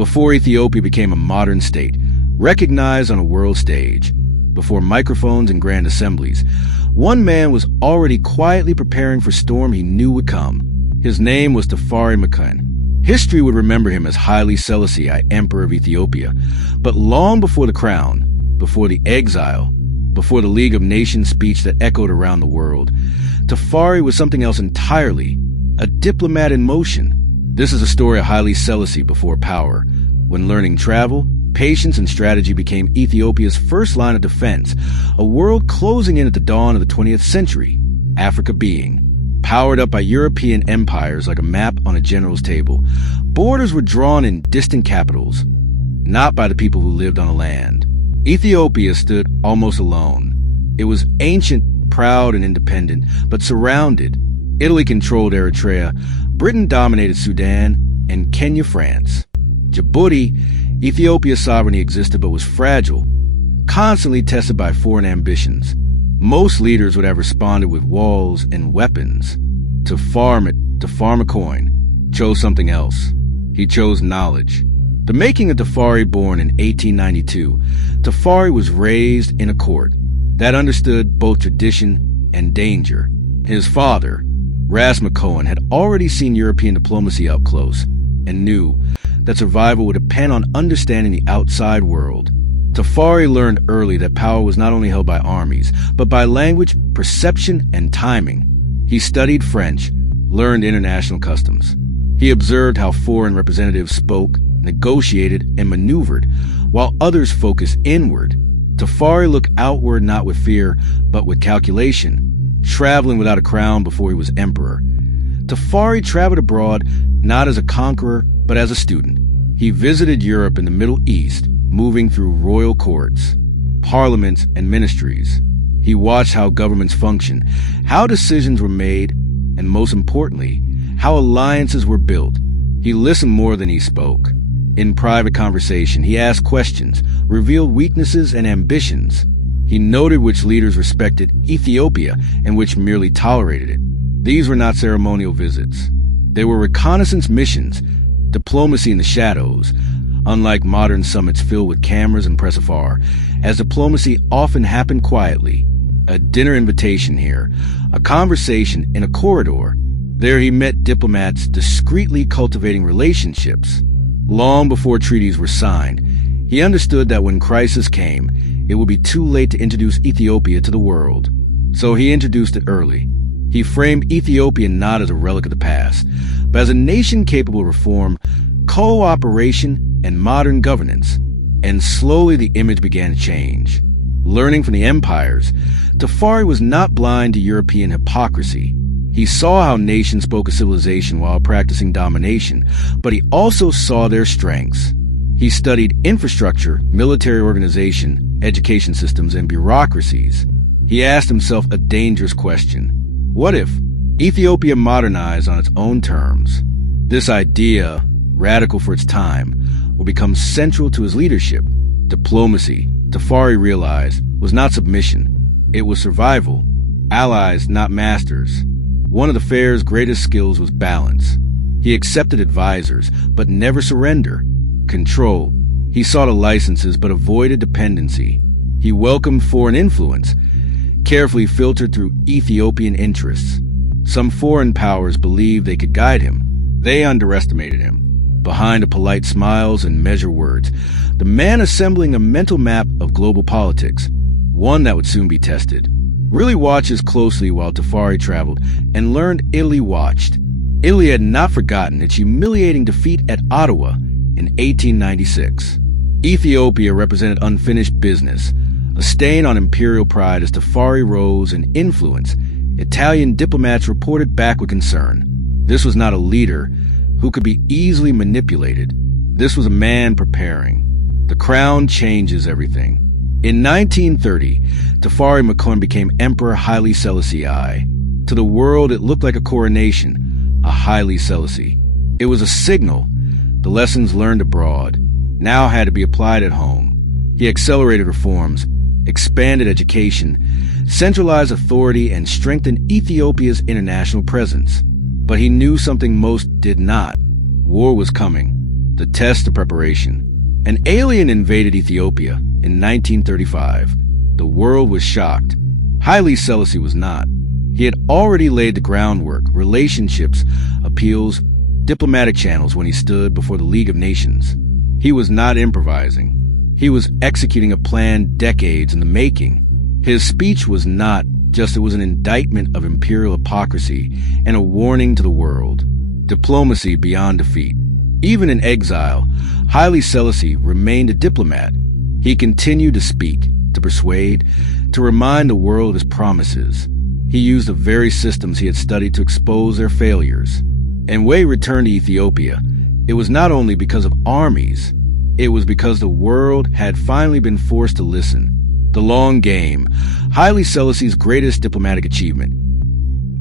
before Ethiopia became a modern state, recognized on a world stage, before microphones and grand assemblies, one man was already quietly preparing for storm he knew would come. His name was Tafari Makon. History would remember him as Haile Selassie, Emperor of Ethiopia. But long before the crown, before the exile, before the League of Nations speech that echoed around the world, Tafari was something else entirely, a diplomat in motion. This is a story of Haile Selassie before power, when learning travel, patience, and strategy became Ethiopia's first line of defense, a world closing in at the dawn of the 20th century, Africa being powered up by European empires like a map on a general's table. Borders were drawn in distant capitals, not by the people who lived on the land. Ethiopia stood almost alone. It was ancient, proud, and independent, but surrounded. Italy controlled Eritrea, Britain dominated Sudan, and Kenya France. Djibouti, Ethiopia's sovereignty existed but was fragile, constantly tested by foreign ambitions. Most leaders would have responded with walls and weapons. To farm a coin, chose something else. He chose knowledge. The making of Tafari, born in 1892, Tafari was raised in a court that understood both tradition and danger. His father, Ras McCohen, had already seen European diplomacy up close and knew that survival would depend on understanding the outside world. Tafari learned early that power was not only held by armies, but by language, perception, and timing. He studied French, learned international customs. He observed how foreign representatives spoke, negotiated, and maneuvered, while others focused inward. Tafari looked outward not with fear, but with calculation, traveling without a crown before he was emperor. Tafari traveled abroad not as a conqueror, but as a student. He visited Europe and the Middle East, moving through royal courts, parliaments, and ministries. He watched how governments functioned, how decisions were made, and most importantly, how alliances were built. He listened more than he spoke. In private conversation, he asked questions, revealed weaknesses and ambitions. He noted which leaders respected Ethiopia and which merely tolerated it. These were not ceremonial visits. They were reconnaissance missions, diplomacy in the shadows, unlike modern summits filled with cameras and press afar, as diplomacy often happened quietly. A dinner invitation here, a conversation in a corridor. There he met diplomats discreetly cultivating relationships. Long before treaties were signed, he understood that when crisis came, it would be too late to introduce Ethiopia to the world. So he introduced it early. He framed Ethiopia not as a relic of the past, but as a nation capable of reform, cooperation, and modern governance. And slowly the image began to change. Learning from the empires, Tafari was not blind to European hypocrisy. He saw how nations spoke of civilization while practicing domination, but he also saw their strengths. He studied infrastructure, military organization, education systems, and bureaucracies. He asked himself a dangerous question. What if Ethiopia modernized on its own terms? This idea, radical for its time, will become central to his leadership. Diplomacy, Tafari realized, was not submission. It was survival. Allies, not masters. One of the fair's greatest skills was balance. He accepted advisors, but never surrender. Control. He sought licenses, but avoided dependency. He welcomed foreign influence, carefully filtered through Ethiopian interests. Some foreign powers believed they could guide him. They underestimated him. Behind the polite smiles and measured words, the man assembling a mental map of global politics, one that would soon be tested. Really watches closely while Tafari traveled and learned Italy watched. Italy had not forgotten its humiliating defeat at Ottawa in 1896. Ethiopia represented unfinished business, a stain on imperial pride as Tafari rose in influence. Italian diplomats reported back with concern. This was not a leader who could be easily manipulated. This was a man preparing. The crown changes everything. In 1930, Tafari Makon became Emperor Haile Selassie I. To the world, it looked like a coronation, a Haile Selassie. It was a signal. The lessons learned abroad now had to be applied at home. He accelerated reforms, expanded education, centralized authority, and strengthened Ethiopia's international presence. But he knew something most did not. War was coming. The test of preparation. An alien invaded Ethiopia in 1935. The world was shocked. Haile Selassie was not. He had already laid the groundwork, relationships, appeals, diplomatic channels when he stood before the League of Nations. He was not improvising. He was executing a plan decades in the making. His speech was not just, it was an indictment of imperial hypocrisy and a warning to the world. Diplomacy beyond defeat. Even in exile, Haile Selassie remained a diplomat. He continued to speak, to persuade, to remind the world of his promises. He used the very systems he had studied to expose their failures. And when he returned to Ethiopia, it was not only because of armies, it was because the world had finally been forced to listen. The long game, Haile Selassie's greatest diplomatic achievement,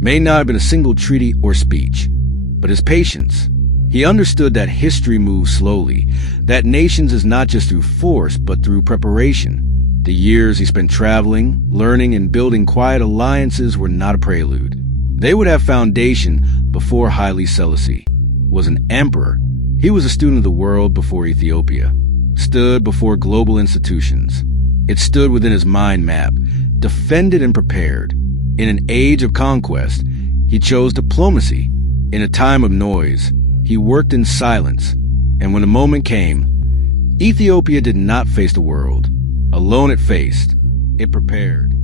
may not have been a single treaty or speech, but his patience. He understood that history moves slowly, that nations is not just through force, but through preparation. The years he spent traveling, learning, and building quiet alliances were not a prelude. They would have foundation before Haile Selassie was an emperor. He was a student of the world before Ethiopia, stood before global institutions. It stood within his mind map, defended and prepared. In an age of conquest, he chose diplomacy. In a time of noise, he worked in silence, and when the moment came, Ethiopia did not face the world. Alone it faced. It prepared.